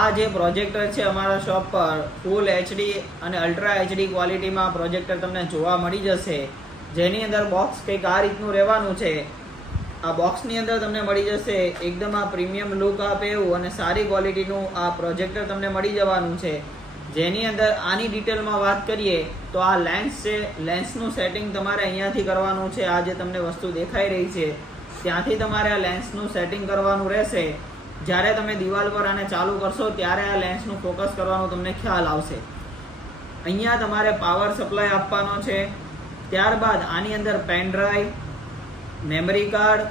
આ જે પ્રોજેક્ટર છે અમારા શોપ પર ફૂલ HD અને અલ્ટ્રા HD ક્વોલિટીમાં પ્રોજેક્ટર તમને જોવા મળી જશે, જેની અંદર બોક્સ કંઈક આ રીતનું રહેવાનું છે. આ બોક્સની અંદર તમને મળી જશે એકદમ આ પ્રીમિયમ લુક આપે એવું અને સારી ક્વોલિટીનું આ પ્રોજેક્ટર તમને મળી જવાનું છે. જેની અંદર આની ડિટેલમાં વાત કરીએ તો આ લેન્સ છે, લેન્સનું સેટિંગ તમારે અહીંયાથી કરવાનું છે. આ જે તમને વસ્તુ દેખાઈ રહી છે ત્યાંથી તમારે આ લેન્સનું સેટિંગ કરવાનું રહેશે. જ્યારે તમે દિવાલ પર આને ચાલુ કરશો ત્યારે આ લેન્સનું ફોકસ કરવાનું તમને ખ્યાલ આવશે. અહીંયા તમારે પાવર સપ્લાય આપવાનો છે. ત્યારબાદ આની અંદર pen drive, memory card,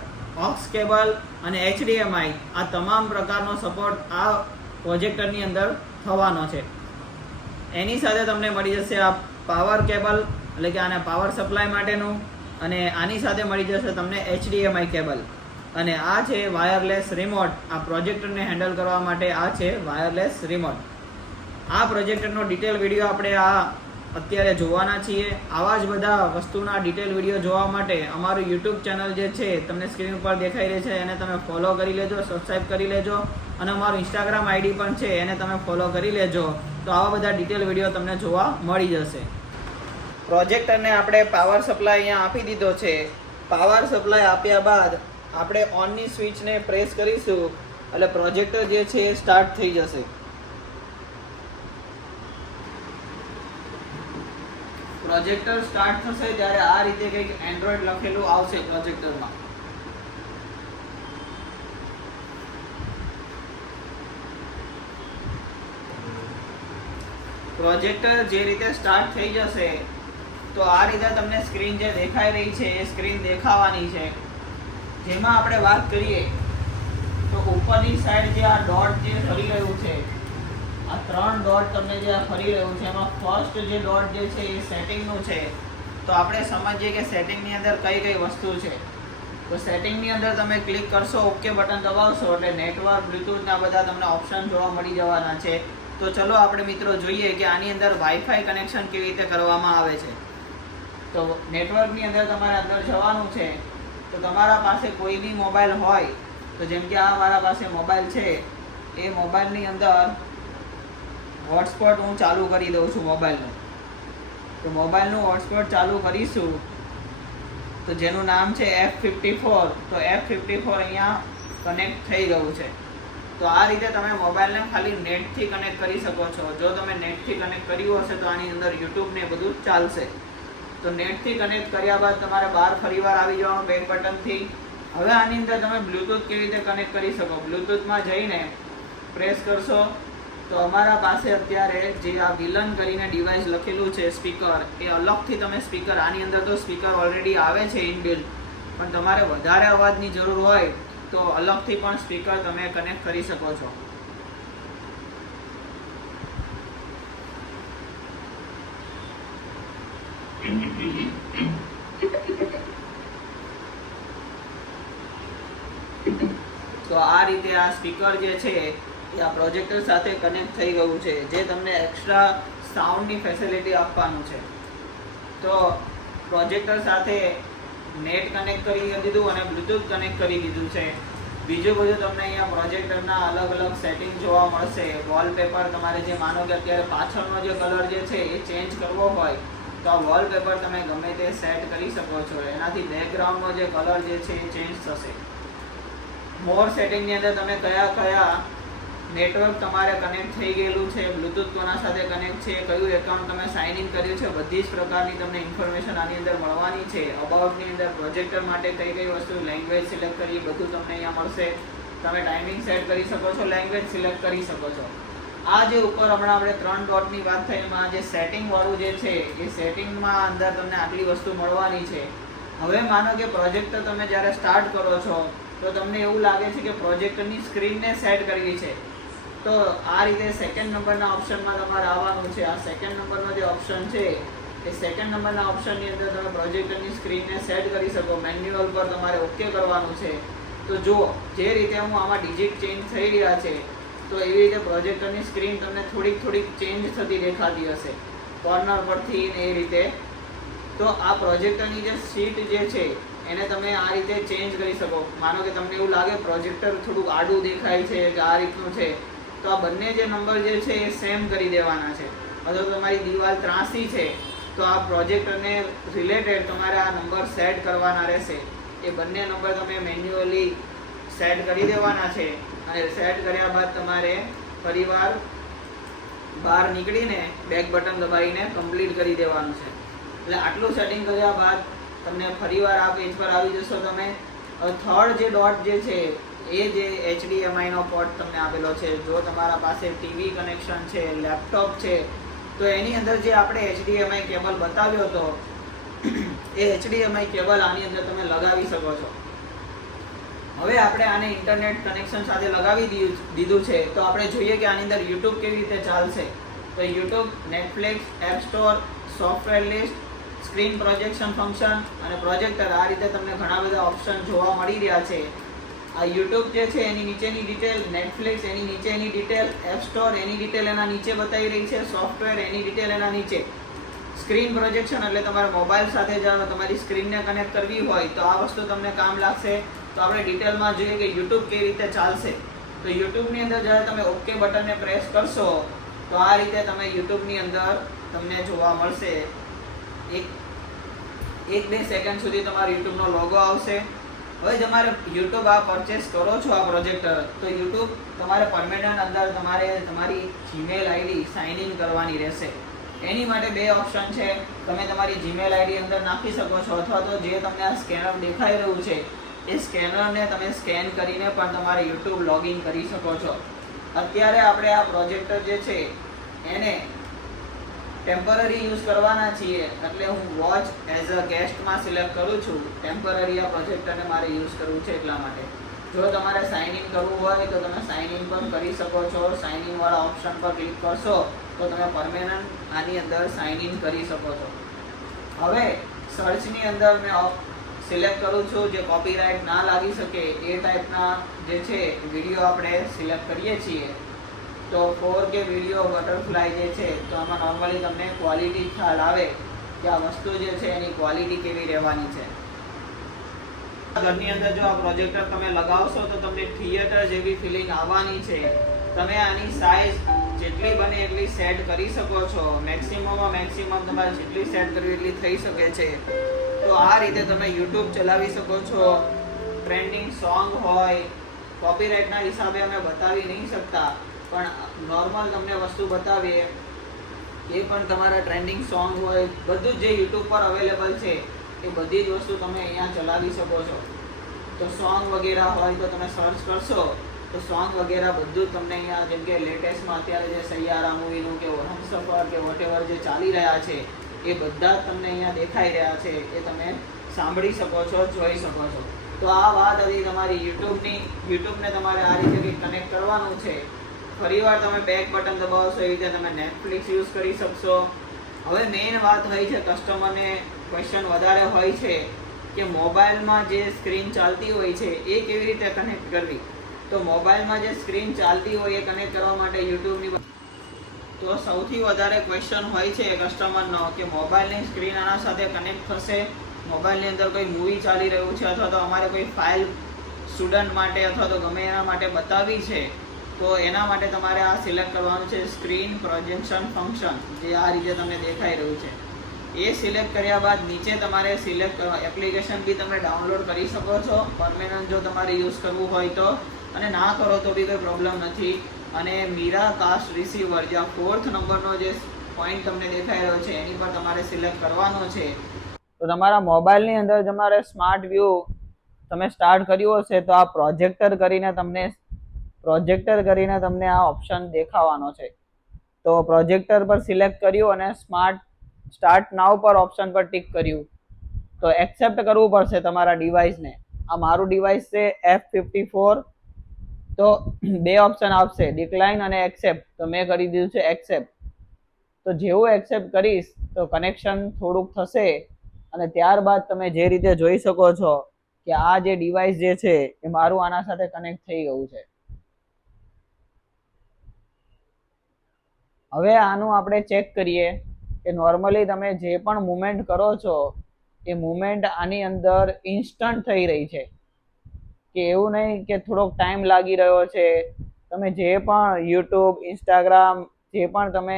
aux cable અને HDMI આ તમામ પ્રકારનો સપોર્ટ આ પ્રોજેક્ટરની અંદર થવાનો છે. એની સાથે તમને મળી જશે આ પાવર કેબલ, એટલે કે આને પાવર સપ્લાય માટેનું, અને આની સાથે મળી જશે તમને HDMI કેબલ. અને આ છે વાયરલેસ રિમોટ. આ પ્રોજેક્ટરને હેન્ડલ કરવા માટે આ છે વાયરલેસ રિમોટ. આ પ્રોજેક્ટરનો ડિટેલ વિડીયો આપણે અત્યારે જોવાના છીએ. આવા જ બધા વસ્તુના ડિટેલ વિડીયો જોવા માટે અમારું યુટ્યુબ ચેનલ જે છે તમને સ્ક્રીન ઉપર દેખાઈ રહી છે એને તમે ફોલો કરી લેજો, સબસ્ક્રાઈબ કરી લેજો, અને અમારું ઇન્સ્ટાગ્રામ ID પણ છે એને તમે ફોલો કરી લેજો. તો આવા બધા ડિટેલ વિડીયો તમને જોવા મળી જશે. પ્રોજેક્ટરને આપણે પાવર સપ્લાય અહીંયા આપી દીધો છે. પાવર સપ્લાય આપ્યા બાદ આપણે ઓનની સ્વિચને પ્રેસ કરીશું એટલે પ્રોજેક્ટર જે છે એ સ્ટાર્ટ થઈ જશે. પ્રોજેક્ટર સ્ટાર્ટ થશે ત્યારે આ રીતે કંઈક એન્ડ્રોઈડ લખેલું આવશે પ્રોજેક્ટરમાં. પ્રોજેક્ટર જે રીતે સ્ટાર્ટ થઈ જશે તો આ રીતે તમને સ્ક્રીન જે દેખાઈ રહી છે એ સ્ક્રીન દેખાવાની છે. જેમાં આપણે વાત કરીએ તો ઉપરની સાઈડ જે આ ડોટ જે ફરી રહ્યું છે, આ 3 ડોટ તમને જે ફરી રહ્યું છે એમાં ફર્સ્ટ જે ડોટ જે છે એ સેટિંગનું છે. તો આપણે સમજીએ કે સેટિંગની અંદર કઈ કઈ વસ્તુ છે. તો સેટિંગની અંદર તમે ક્લિક કરશો, ઓકે બટન દબાવશો એટલે નેટવર્ક, બ્લૂટૂથ ના બધા તમને ઓપ્શન જોવા મળી જવાના છે. તો ચલો આપણે મિત્રો જોઈએ કે આની અંદર વાઈફાઈ કનેક્શન કેવી રીતે કરવામાં આવે છે. તો નેટવર્કની અંદર તમારે અંદર જવાનું છે. તો તમારા પાસે કોઈ બી મોબાઈલ હોય, તો જેમ કે આ મારા પાસે મોબાઈલ છે, એ મોબાઈલની અંદર હોટસ્પોટ હું ચાલુ કરી દઉં છું મોબાઈલનું. તો મોબાઈલનું હોટસ્પોટ ચાલુ કરીશું તો જેનું નામ છે F54. તો F54 અહીંયા કનેક્ટ થઈ ગયું છે. તો આ રીતે તમે મોબાઈલને ખાલી નેટથી કનેક્ટ કરી શકો છો. જો તમે નેટથી કનેક્ટ કર્યું હશે તો આની અંદર યુટ્યુબ ને બધું ચાલશે. તો નેટથી કનેક્ટ કર્યા બાદ તમારે બહાર ફરીવાર આવી જવાનું બેક બટનથી. હવે આની અંદર તમે બ્લૂટૂથ કેવી રીતે કનેક્ટ કરી શકો. બ્લૂટૂથમાં જઈને પ્રેસ કરશો તો અમારા પાસે અત્યારે જે આ વિલન કરીને ડિવાઇસ લખેલું છે સ્પીકર, એ અલગથી તમે સ્પીકર, આની અંદર તો સ્પીકર ઓલરેડી આવે છે ઇનબિલ્ટ, પણ તમારે વધારે અવાજની જરૂર હોય તો અલગથી પણ સ્પીકર તમે કનેક્ટ કરી શકો છો. તો આ રીતે આ સ્પીકર જે છે એ આ પ્રોજેક્ટર સાથે કનેક્ટ થઈ ગયું છે, જે તમને એક્સ્ટ્રા સાઉન્ડની ફેસિલિટી આપવાનું છે. તો પ્રોજેક્ટર સાથે નેટ કનેક્ટ કરી દીધું અને બ્લૂટૂથ કનેક્ટ કરી દીધું છે. બીજું બધું તમને અહીંયા પ્રોજેક્ટરના અલગ અલગ સેટિંગ જોવા મળશે. વોલપેપર તમારે જે માનો કે અત્યારે પાછળનો જે કલર જે છે એ ચેન્જ કરવો હોય તો આ વોલપેપર તમે ગમે તે સેટ કરી શકો છો. એનાથી બેકગ્રાઉન્ડનો જે કલર જે છે એ ચેન્જ થશે. મોર સેટિંગની અંદર તમે કયા કયા નેટવર્ક તમારે કનેક્ટ થઈ ગયેલું છે, બ્લૂટૂથ કોના સાથે કનેક્ટ છે, કયું એકાઉન્ટ તમે સાઇન ઇન કર્યું છે, બધી જ પ્રકારની તમને ઇન્ફોર્મેશન આની અંદર મળવાની છે. અબાઉટની અંદર પ્રોજેક્ટર માટે કઈ કઈ વસ્તુ, લેંગ્વેજ સિલેક્ટ કરી, બધું તમને અહીંયા મળશે. તમે ટાઈમિંગ સેટ કરી શકો છો, લેંગ્વેજ સિલેક્ટ કરી શકો છો. આ જે ઉપર હમણાં આપણે 3 ડોટની વાત થઈ એમાં જે સેટિંગ વાળું જે છે એ સેટિંગમાં અંદર તમને આટલી વસ્તુ મળવાની છે. હવે માનો કે પ્રોજેક્ટર તમે જ્યારે સ્ટાર્ટ કરો છો તો તમને એવું લાગે છે કે પ્રોજેક્ટરની સ્ક્રીનને સેટ કરવી છે, તો આ રીતે સેકન્ડ નંબરના ઓપ્શનમાં તમારે આવવાનું છે. આ સેકન્ડ નંબરનો જે ઓપ્શન છે એ સેકન્ડ નંબરના ઓપ્શનની અંદર તમે પ્રોજેક્ટરની સ્ક્રીનને સેટ કરી શકો. મેન્યુઅલ પર તમારે ઓકે કરવાનું છે. તો જો જે રીતે હું આમાં ડિજિટ ચેન્જ થઈ રહ્યા છે તો એવી રીતે પ્રોજેક્ટરની સ્ક્રીન તમને થોડીક ચેન્જ થતી દેખાતી હશે કોર્નર પરથી ને એ રીતે. તો આ પ્રોજેક્ટરની જે સીટ જે છે એને તમે આ રીતે ચેન્જ કરી શકો. માનો કે તમને એવું લાગે પ્રોજેક્ટર થોડુંક આડું દેખાય છે કે આ રીતનું છે, તો આ બંને જે નંબર જે છે એ સેમ કરી દેવાના છે. અથવા તમારી દિવાલ ત્રાસી છે તો આ પ્રોજેક્ટરને રિલેટેડ તમારે આ નંબર સેટ કરવાના રહેશે. એ બંને નંબર તમે મેન્યુઅલી સેટ કરી દેવાના છે અને સેટ કર્યા બાદ તમારે ફરીવાર બહાર નીકળીને બેક બટન દબાવીને કમ્પ્લીટ કરી દેવાનું છે. એટલે આટલું સેટિંગ કર્યા બાદ તમને ફરીવાર આ પેજ પર આવી જશો તમે. થર્ડ જે ડોટ જે છે એ જે HDMI નો પોર્ટ તમને આપેલો છે. જો તમારા પાસે ટીવી કનેક્શન છે, લેપટોપ છે, તો એની અંદર જે આપણે HDMI કેબલ બતાવ્યો હતો એ HDMI કેબલ આની અંદર તમે લગાવી શકો છો. હવે આપણે આને ઇન્ટરનેટ કનેક્શન સાથે લગાવી દીધું છે તો આપણે જોઈએ કે આની અંદર YouTube કેવી રીતે ચાલશે. તો YouTube, Netflix, app store, software list, screen projection function અને પ્રોજેક્ટર, આ રીતે તમને ઘણા બધા ઓપ્શન જોવા મળી રહ્યા છે. આ YouTube જે છે એની નીચેની ડિટેલ, Netflix એની નીચેની ડિટેલ, એપ સ્ટોર એની ડિટેલ એના નીચે બતાવી રહી છે, સોફ્ટવેર એની ડિટેલ એના નીચે. સ્ક્રીન પ્રોજેક્શન એટલે તમારે મોબાઈલ સાથે જો તમારી સ્ક્રીનને કનેક્ટ કરવી હોય તો આ વસ્તુ તમને કામ લાગશે. તો આપણે ડિટેલમાં જોઈએ કે YouTube કેવી રીતે ચાલશે. તો YouTubeની અંદર જ્યારે તમે ઓકે બટનને પ્રેસ કરશો તો આ રીતે તમે YouTubeની અંદર તમને જોવા મળશે. એક બે સેકન્ડ સુધી તમારા YouTubeનો લોગો આવશે. હવે તમારે YouTube આ પરચેસ કરો છો આ પ્રોજેક્ટર, તો YouTube તમારે પરમેનન્ટ અંદર તમારે તમારી જીમેલ આઈડી સાઇન ઇન કરવાની રહેશે. એની માટે બે ઓપ્શન છે. તમે તમારી જીમેલ આઈડી અંદર નાખી શકો છો અથવા તો જે તમને આ સ્કેનર દેખાઈ રહ્યું છે એ સ્કેનરને તમે સ્કેન કરીને પણ તમારે YouTube લોગિન કરી શકો છો. અત્યારે આપણે આ પ્રોજેક્ટર જે છે એને ટેમ્પરરી યુઝ કરવાના છીએ એટલે હું વોચ એઝ અ ગેસ્ટમાં સિલેક્ટ કરું છું. ટેમ્પરરી આ પ્રોજેક્ટરને મારે યુઝ કરવું છે એટલા માટે. જો તમારે સાઇન ઇન કરવું હોય તો તમે સાઇન ઇન પણ કરી શકો છો. સાઇન ઇન વાળા ઓપ્શન પર ક્લિક કરશો તો તમે પરમેનન્ટ આની અંદર સાઇન ઇન કરી શકો છો. હવે સર્ચની અંદર મેં સિલેક્ટ કરું છું જે કોપીરાઇટ ના લાગી શકે એ ટાઈપના જે છે વિડીયો આપણે સિલેક્ટ કરીએ છીએ. તો 4K વિડીયો બટરફ્લાય જે છે તો આમાં નોર્મલી તમને ક્વોલિટી ખ્યાલ આવે કે આ વસ્તુ જે છે એની ક્વોલિટી કેવી રહેવાની છે. ઘરની અંદર જો આ પ્રોજેક્ટર તમે લગાવશો તો તમને થિયેટર જેવી ફિલિંગ આવવાની છે. તમે આની સાઇઝ જેટલી બને એટલી સેટ કરી શકો છો. મેક્સિમમ તમારે જેટલી સેટ કરવી એટલી થઈ શકે છે. તો આ રીતે તમે YouTube ચલાવી શકો છો. ટ્રેન્ડિંગ સોંગ હોય, કોપીરાઇટના હિસાબે અમે બતાવી નહીં શકતા પણ નોર્મલ તમને વસ્તુ બતાવીએ એ પણ તમારા ટ્રેન્ડિંગ સોંગ હોય, બધું જ જે YouTube પર અવેલેબલ છે એ બધી જ વસ્તુ તમે અહીંયા ચલાવી શકો છો. તો સોંગ વગેરે હોય તો તમે સર્ચ કરશો તો સોંગ વગેરે બધું જ તમને અહીંયા, જેમ કે લેટેસ્ટમાં અત્યારે જે સૈયારા મૂવીનું કે હમસફર કે વોટેવર જે ચાલી રહ્યા છે એ બધા જ તમને અહીંયા દેખાઈ રહ્યા છે. એ તમે સાંભળી શકો છો, જોઈ શકો છો. તો આ વાત હતી તમારી યુટ્યુબની. યુટ્યુબને તમારે આ રીતે કંઈક કનેક્ટ કરવાનું છે. ફરીવાર તમે બેક બટન દબાવશો એ રીતે તમે નેટફ્લિક્સ યુઝ કરી શકશો. હવે મેઇન વાત હોય છે, કસ્ટમરને ક્વેશ્ચન વધારે હોય છે કે મોબાઈલમાં જે સ્ક્રીન ચાલતી હોય છે એ કેવી રીતે કનેક્ટ કરવી. તો મોબાઈલમાં જે સ્ક્રીન ચાલતી હોય એ કનેક્ટ કરવા માટે યુટ્યુબની તો સૌથી વધારે ક્વેશ્ચન હોય છે કસ્ટમરનો કે મોબાઈલની સ્ક્રીન આના સાથે કનેક્ટ થશે, મોબાઈલની અંદર કોઈ મૂવી ચાલી રહ્યું છે અથવા તો અમારે કોઈ ફાઇલ સ્ટુડન્ટ માટે અથવા તો ગમે એના માટે બતાવવી છે તો એના માટે તમારે આ સિલેક્ટ કરવાનું છે સ્ક્રીન પ્રોજેક્શન ફંક્શન, જે આ રીતે તમને દેખાઈ રહ્યું છે. એ સિલેક્ટ કર્યા બાદ નીચે તમારે સિલેક્ટ એપ્લિકેશન બી તમે ડાઉનલોડ કરી શકો છો પરમેનન્ટ જો તમારે યુઝ કરવું હોય તો, અને ના કરો તો બી કોઈ પ્રોબ્લેમ નથી. અને મીરા કાસ્ટ રિસીવર જે 4th નંબરનો જે પોઈન્ટ તમને દેખાઈ રહ્યો છે એની પર તમારે સિલેક્ટ કરવાનો છે. તો તમારા મોબાઈલની અંદર તમારે સ્માર્ટ વ્યૂ તમે સ્ટાર્ટ કર્યું હશે તો આ પ્રોજેક્ટર કરીને તમને આ ઓપ્શન દેખાવાનો છે. તો પ્રોજેક્ટર પર સિલેક્ટ કર્યું અને સ્ટાર્ટ નાવ પર ઓપ્શન પર ટિક કર્યું તો એક્સેપ્ટ કરવું પડશે તમારા ડિવાઇસને. આ મારું ડિવાઇસ છે F54. તો બે ઓપ્શન આવશે, ડિક્લાઇન અને એક્સેપ્ટ. તો મેં કરી દીધું છે એક્સેપ્ટ. તો જેવું એક્સેપ્ટ કરીશ તો કનેક્શન થોડુંક થશે અને ત્યારબાદ તમે જે રીતે જોઈ શકો છો કે આ જે ડિવાઇસ જે છે એ મારું આના સાથે કનેક્ટ થઈ ગયું છે. હવે આનું આપણે ચેક કરીએ કે નોર્મલી તમે જે પણ મુવમેન્ટ કરો છો એ મુવમેન્ટ આની અંદર ઇન્સ્ટન્ટ થઈ રહી છે કે એવું નહીં કે થોડોક ટાઈમ લાગી રહ્યો છે, તમે જે પણ યુટ્યુબ, ઇન્સ્ટાગ્રામ જે પણ તમે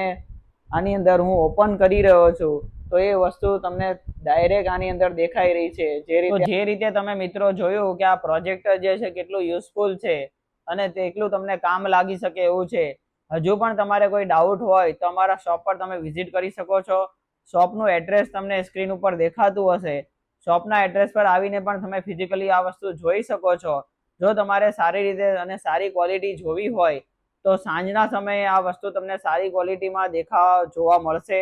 આની અંદર હું ઓપન કરી રહ્યો છું તો એ વસ્તુ તમને ડાયરેક્ટ આની અંદર દેખાઈ રહી છે. જે રીતે તમે મિત્રો જોયું કે આ પ્રોજેક્ટર જે છે કેટલું યુઝફુલ છે અને તેટલું તમને કામ લાગી શકે એવું છે. હજુ પણ તમારે કોઈ ડાઉટ હોય તો અમારા શોપ પર તમે વિઝિટ કરી શકો છો. શોપનું એડ્રેસ તમને સ્ક્રીન ઉપર દેખાતું હશે. શોપના એડ્રેસ પર આવીને પણ તમે ફિઝિકલી આ વસ્તુ જોઈ શકો છો. જો તમારે સારી રીતે અને સારી ક્વોલિટી જોવી હોય તો સાંજના સમયે આ વસ્તુ તમને સારી ક્વોલિટીમાં જોવા મળશે.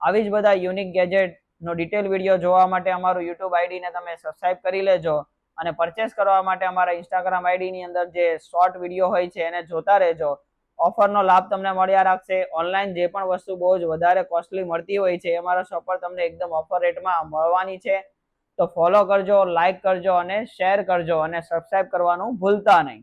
આવી જ બધા યુનિક ગેજેટનો ડિટેલ વિડીયો જોવા માટે અમારું યુટ્યુબ આઈડીને તમે સબસ્ક્રાઇબ કરી લેજો અને પરચેસ કરવા માટે અમારા ઇન્સ્ટાગ્રામ આઈડીની અંદર જે શોર્ટ વિડીયો હોય છે એને જોતા રહેજો. ઓફરનો લાભ તમને મળ્યા રાખશે. ઓનલાઈન જે પણ વસ્તુ બહુ જ વધારે કોસ્ટલી મળતી હોય છે અમારા શોપ પર તમને એકદમ ઓફર રેટમાં મળવાની છે. તો ફોલો કરજો, લાઈક કરજો અને શેર કરજો અને સબસ્ક્રાઇબ કરવાનું ભૂલતા નહીં.